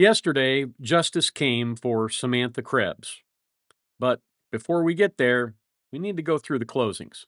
Yesterday, justice came for Samantha Krebs. But before we get there, we need to go through the closings.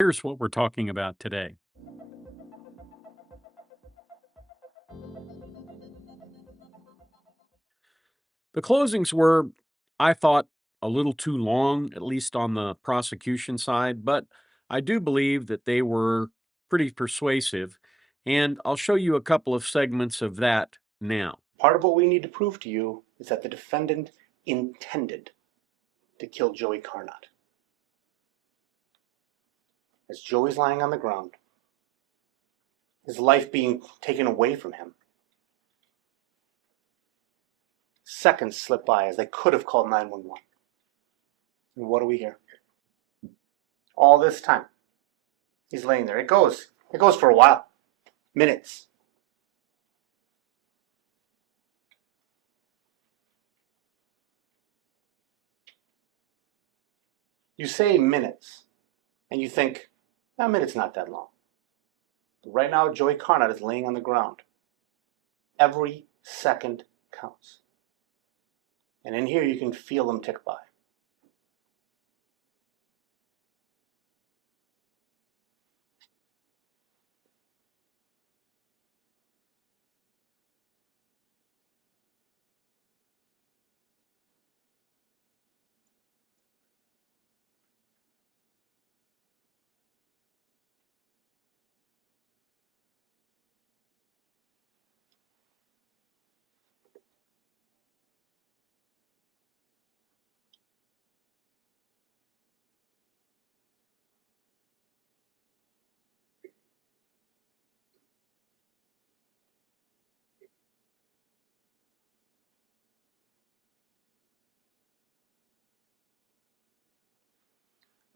Here's what we're talking about today. The closings were, I thought, a little too long, at least on the prosecution side, but I do believe that they were pretty persuasive, and I'll show you a couple of segments of that now. Part of what we need to prove to you is that the defendant intended to kill Joey Carnot. As Joey's lying on the ground, his life being taken away from him, seconds slip by as they could have called 911. And what do we hear? All this time, he's laying there. It goes for a while. Minutes. You say minutes, and you think, a minute's not that long. But right now, Joey Carnot is laying on the ground. Every second counts. And in here, you can feel them tick by.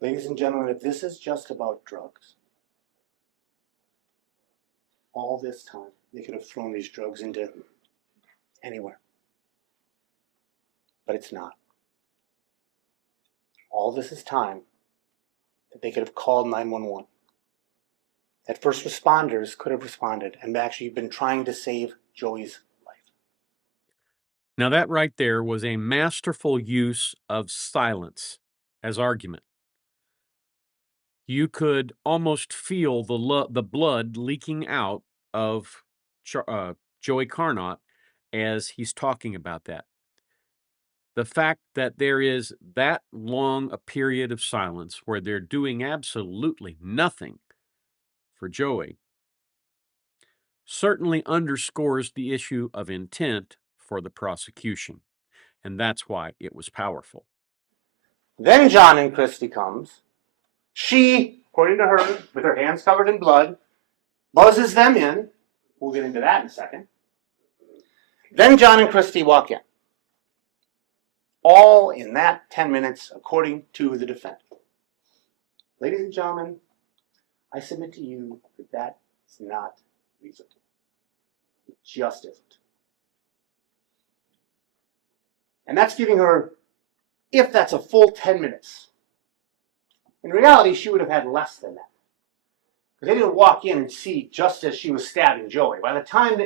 Ladies and gentlemen, if this is just about drugs, all this time, they could have thrown these drugs into anywhere. But it's not. All this is time that they could have called 911. That first responders could have responded and actually been trying to save Joey's life. Now, that right there was a masterful use of silence as argument. You could almost feel the blood leaking out of Joey Carnot as he's talking about that. The fact that there is that long a period of silence where they're doing absolutely nothing for Joey certainly underscores the issue of intent for the prosecution, and that's why it was powerful. Then John and Christy comes. She, according to her, with her hands covered in blood, buzzes them in. We'll get into that in a second. Then John and Christy walk in. All in that 10 minutes, according to the defendant. Ladies and gentlemen, I submit to you that that is not reasonable. It just isn't. And that's giving her, if that's a full 10 minutes. In reality, she would have had less than that. Because they didn't walk in and see just as she was stabbing Joey. By the time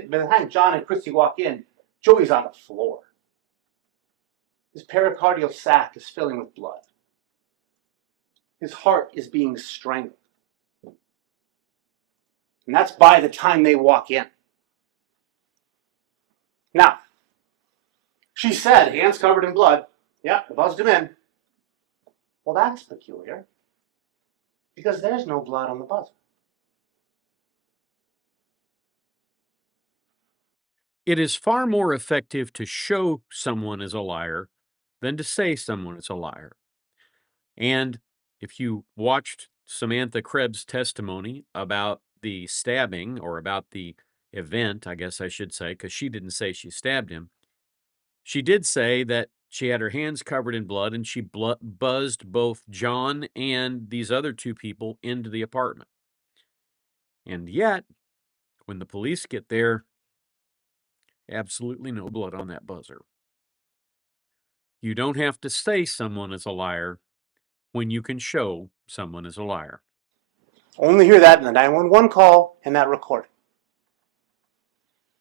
John and Christy walk in, Joey's on the floor. His pericardial sac is filling with blood. His heart is being strangled. And that's by the time they walk in. Now, she said, hands covered in blood. Yeah, buzzed him in. Well, that's peculiar. Because there's no blood on the buzzer. It is far more effective to show someone is a liar than to say someone is a liar. And if you watched Samantha Krebs' testimony about the stabbing, or about the event, I guess I should say, because she didn't say she stabbed him, she did say that she had her hands covered in blood and she buzzed both John and these other two people into the apartment. And yet, when the police get there, absolutely no blood on that buzzer. You don't have to say someone is a liar when you can show someone is a liar. Only hear that in the 911 call and that recording.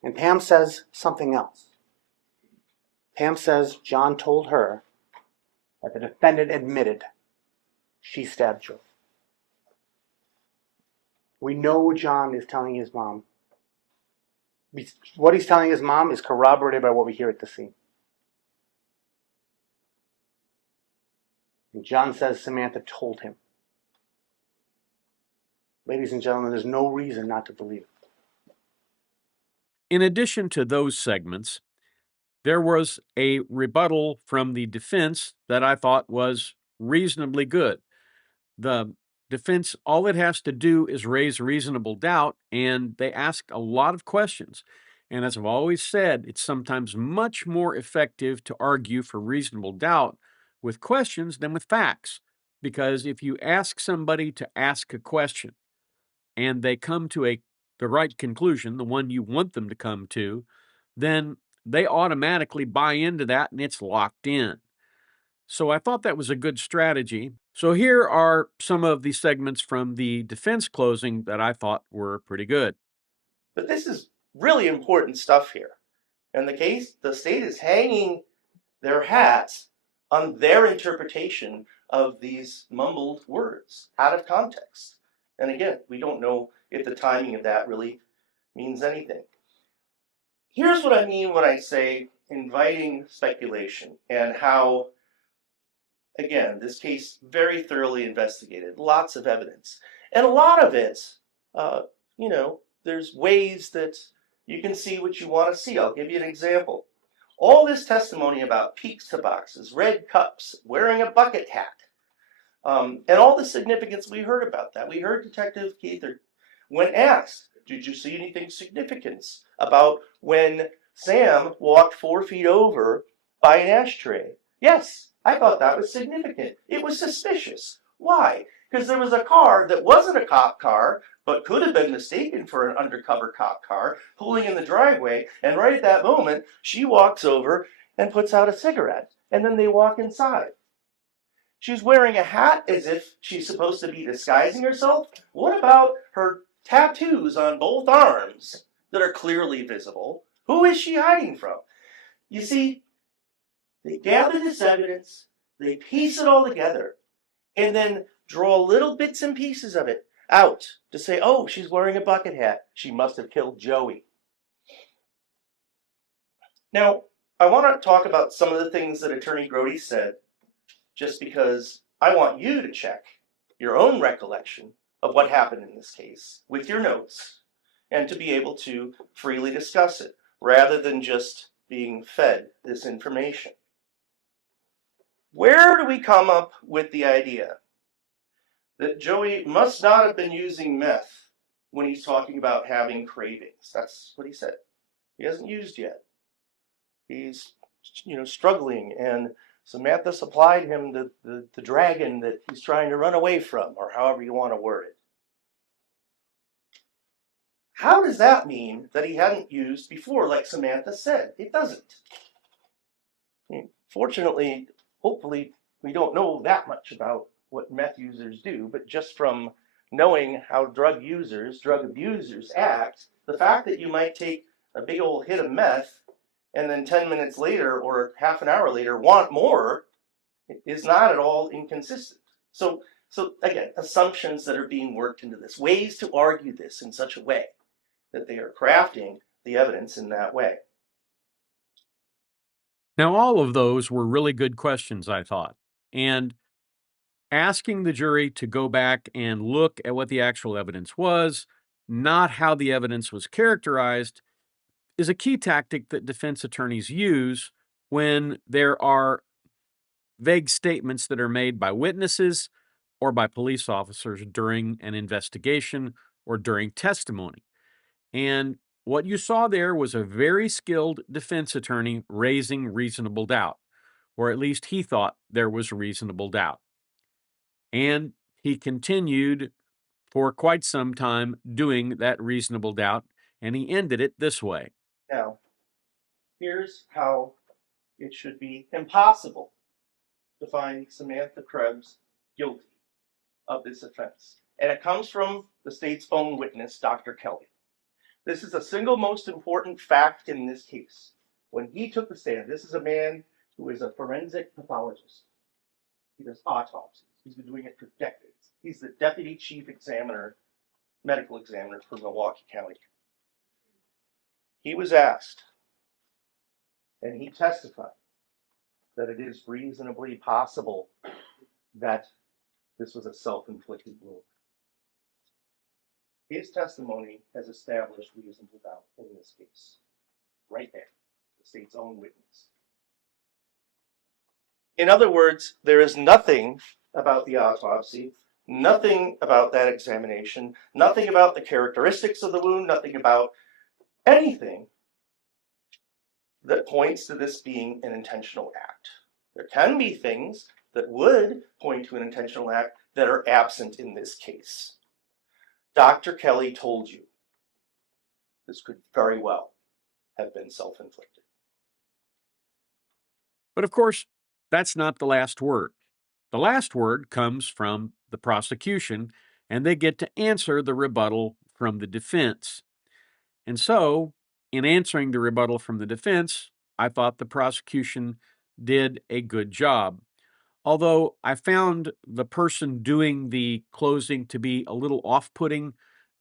And Pam says something else. Pam says John told her that the defendant admitted she stabbed Joe. We know John is telling his mom. What he's telling his mom is corroborated by what we hear at the scene. And John says Samantha told him. Ladies and gentlemen, there's no reason not to believe it. In addition to those segments, there was a rebuttal from the defense that I thought was reasonably good. The defense, all it has to do is raise reasonable doubt, and they ask a lot of questions. And as I've always said, it's sometimes much more effective to argue for reasonable doubt with questions than with facts. Because if you ask somebody to ask a question and they come to the right conclusion, the one you want them to come to, then they automatically buy into that and it's locked in. So I thought that was a good strategy. So here are some of the segments from the defense closing that I thought were pretty good. But this is really important stuff here. And the state is hanging their hats on their interpretation of these mumbled words out of context. And again, we don't know if the timing of that really means anything. Here's what I mean when I say inviting speculation and how, again, this case very thoroughly investigated, lots of evidence. And a lot of it, there's ways that you can see what you want to see. I'll give you an example. All this testimony about pizza boxes, red cups, wearing a bucket hat, and all the significance we heard about that. We heard Detective Keither, when asked, did you see anything significant about when Sam walked 4 feet over by an ashtray? Yes, I thought that was significant. It was suspicious. Why? Because there was a car that wasn't a cop car, but could have been mistaken for an undercover cop car, pulling in the driveway, and right at that moment, she walks over and puts out a cigarette, and then they walk inside. She's wearing a hat as if she's supposed to be disguising herself. What about her tattoos on both arms that are clearly visible? Who is she hiding from? You see, they gather this evidence, they piece it all together, and then draw little bits and pieces of it out to say, oh, she's wearing a bucket hat. She must have killed Joey. Now, I want to talk about some of the things that Attorney Grody said, just because I want you to check your own recollection of what happened in this case with your notes and to be able to freely discuss it rather than just being fed this information. Where do we come up with the idea that Joey must not have been using meth when he's talking about having cravings? That's what he said. He hasn't used yet. He's, struggling, and Samantha supplied him the dragon that he's trying to run away from, or however you want to word it. How does that mean that he hadn't used before, like Samantha said? It doesn't. Fortunately, hopefully, we don't know that much about what meth users do, but just from knowing how drug abusers act, the fact that you might take a big old hit of meth and then 10 minutes later or half an hour later want more is not at all inconsistent. So again, assumptions that are being worked into this, ways to argue this in such a way that they are crafting the evidence in that way. Now, all of those were really good questions, I thought. And asking the jury to go back and look at what the actual evidence was, not how the evidence was characterized, is a key tactic that defense attorneys use when there are vague statements that are made by witnesses or by police officers during an investigation or during testimony. And what you saw there was a very skilled defense attorney raising reasonable doubt, or at least he thought there was reasonable doubt. And he continued for quite some time doing that reasonable doubt, and he ended it this way. Now, here's how it should be impossible to find Samantha Krebs guilty of this offense. And it comes from the state's own witness, Dr. Kelly. This is the single most important fact in this case. When he took the stand, this is a man who is a forensic pathologist. He does autopsies. He's been doing it for decades. He's the deputy chief examiner, medical examiner for Milwaukee County. He was asked, and he testified, that it is reasonably possible that this was a self-inflicted wound. His testimony has established reasonable doubt in this case. Right there, the state's own witness. In other words, there is nothing about the autopsy, nothing about that examination, nothing about the characteristics of the wound, nothing about anything that points to this being an intentional act. There can be things that would point to an intentional act that are absent in this case. Dr. Kelly told you this could very well have been self-inflicted. But of course, that's not the last word. The last word comes from the prosecution, and they get to answer the rebuttal from the defense. And so, in answering the rebuttal from the defense, I thought the prosecution did a good job. Although I found the person doing the closing to be a little off-putting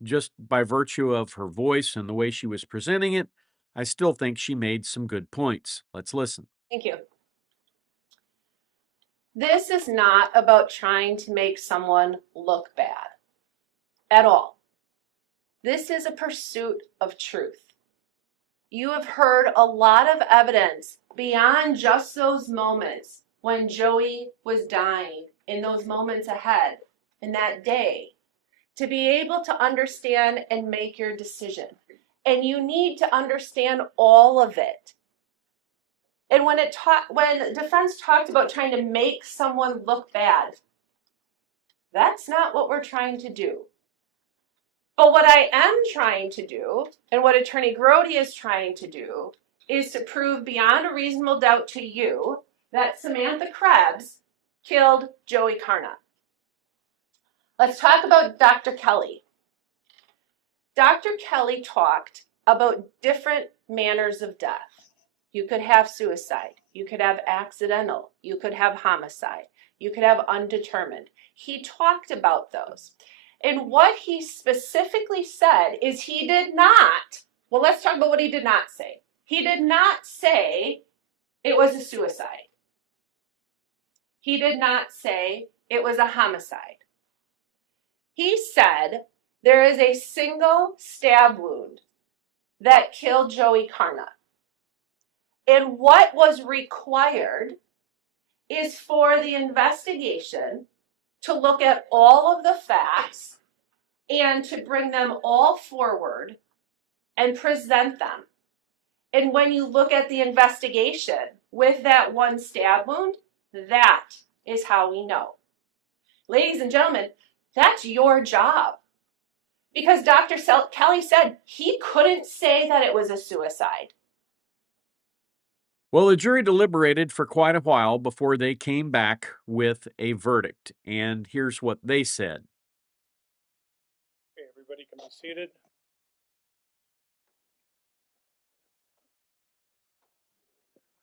just by virtue of her voice and the way she was presenting it, I still think she made some good points. Let's listen. Thank you. This is not about trying to make someone look bad at all. This is a pursuit of truth. You have heard a lot of evidence beyond just those moments when Joey was dying, in those moments ahead, in that day, to be able to understand and make your decision. And you need to understand all of it. And when defense talked about trying to make someone look bad, that's not what we're trying to do. But what I am trying to do, and what Attorney Grody is trying to do, is to prove beyond a reasonable doubt to you that Samantha Krebs killed Joey Carna. Let's talk about Dr. Kelly. Dr. Kelly talked about different manners of death. You could have suicide, you could have accidental, you could have homicide, you could have undetermined. He talked about those. And what he specifically said is he did not, well, let's talk about what he did not say. He did not say it was a suicide. He did not say it was a homicide. He said there is a single stab wound that killed Joey Carna. And what was required is for the investigation to look at all of the facts and to bring them all forward and present them. And when you look at the investigation with that one stab wound, that is how we know. Ladies and gentlemen, that's your job. Because Dr. Kelly said he couldn't say that it was a suicide. Well, the jury deliberated for quite a while before they came back with a verdict. And here's what they said. Okay, everybody can be seated.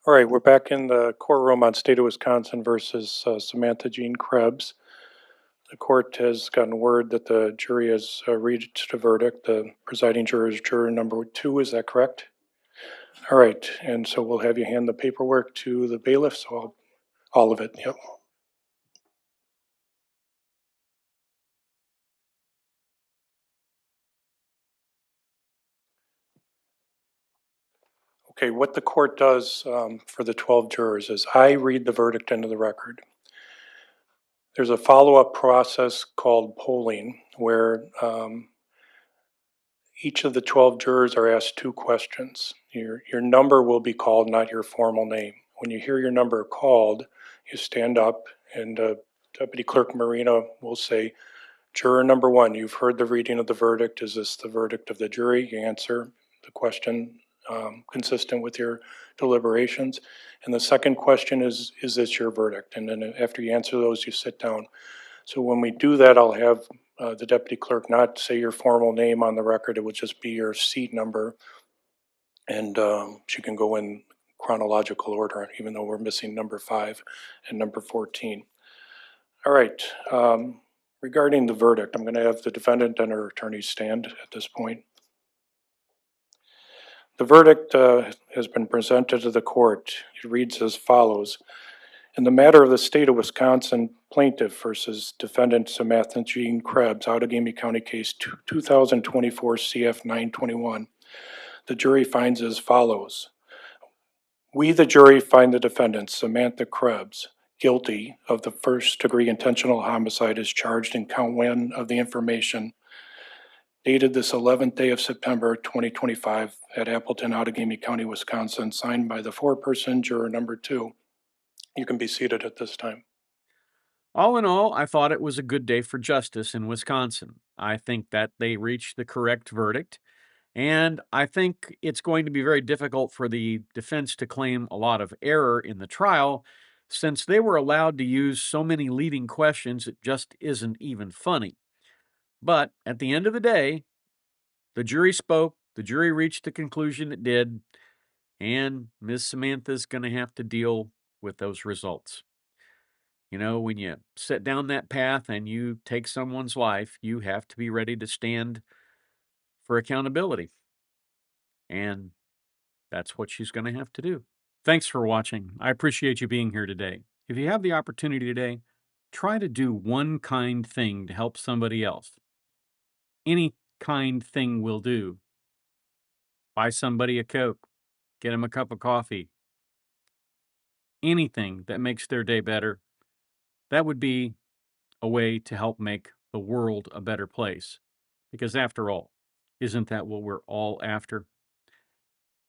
All right, we're back in the courtroom on State of Wisconsin versus Samantha Jean Krebs. The court has gotten word that the jury has reached a verdict. The presiding juror is juror number 2, is that correct? All right, and so we'll have you hand the paperwork to the bailiff, so all of it, yep. Okay, what the court does for the 12 jurors is I read the verdict into the record. There's a follow-up process called polling where each of the 12 jurors are asked 2 questions. Your number will be called, not your formal name. When you hear your number called, you stand up and Deputy Clerk Marina will say, juror number 1, you've heard the reading of the verdict. Is this the verdict of the jury? You answer the question consistent with your deliberations? And the second question is this your verdict? And then after you answer those, you sit down. So when we do that, I'll have the deputy clerk not say your formal name on the record. It would just be your seat number. And she can go in chronological order, even though we're missing number 5 and number 14. All right. Regarding the verdict, I'm going to have the defendant and her attorney stand at this point. The verdict has been presented to the court. It reads as follows. In the matter of the state of Wisconsin plaintiff versus defendant Samantha Jean Krebs, Outagamie County case 2024 CF 921, the jury finds as follows. We, the jury, find the defendant, Samantha Krebs, guilty of the first-degree intentional homicide as charged in count 1 of the information dated this 11th day of September 2025 at Appleton, Outagamie County, Wisconsin, signed by the foreperson juror number 2. You can be seated at this time. All in all, I thought it was a good day for justice in Wisconsin. I think that they reached the correct verdict, and I think it's going to be very difficult for the defense to claim a lot of error in the trial since they were allowed to use so many leading questions it just isn't even funny. But at the end of the day, the jury spoke, the jury reached the conclusion it did, and Ms. Samantha's going to have to deal with those results. You know, when you set down that path and you take someone's life, you have to be ready to stand for accountability. And that's what she's going to have to do. Thanks for watching. I appreciate you being here today. If you have the opportunity today, try to do one kind thing to help somebody else. Any kind thing will do. Buy somebody a Coke, get them a cup of coffee. Anything that makes their day better, that would be a way to help make the world a better place. Because after all, isn't that what we're all after?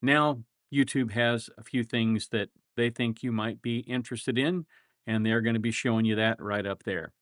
Now, YouTube has a few things that they think you might be interested in, and they're going to be showing you that right up there.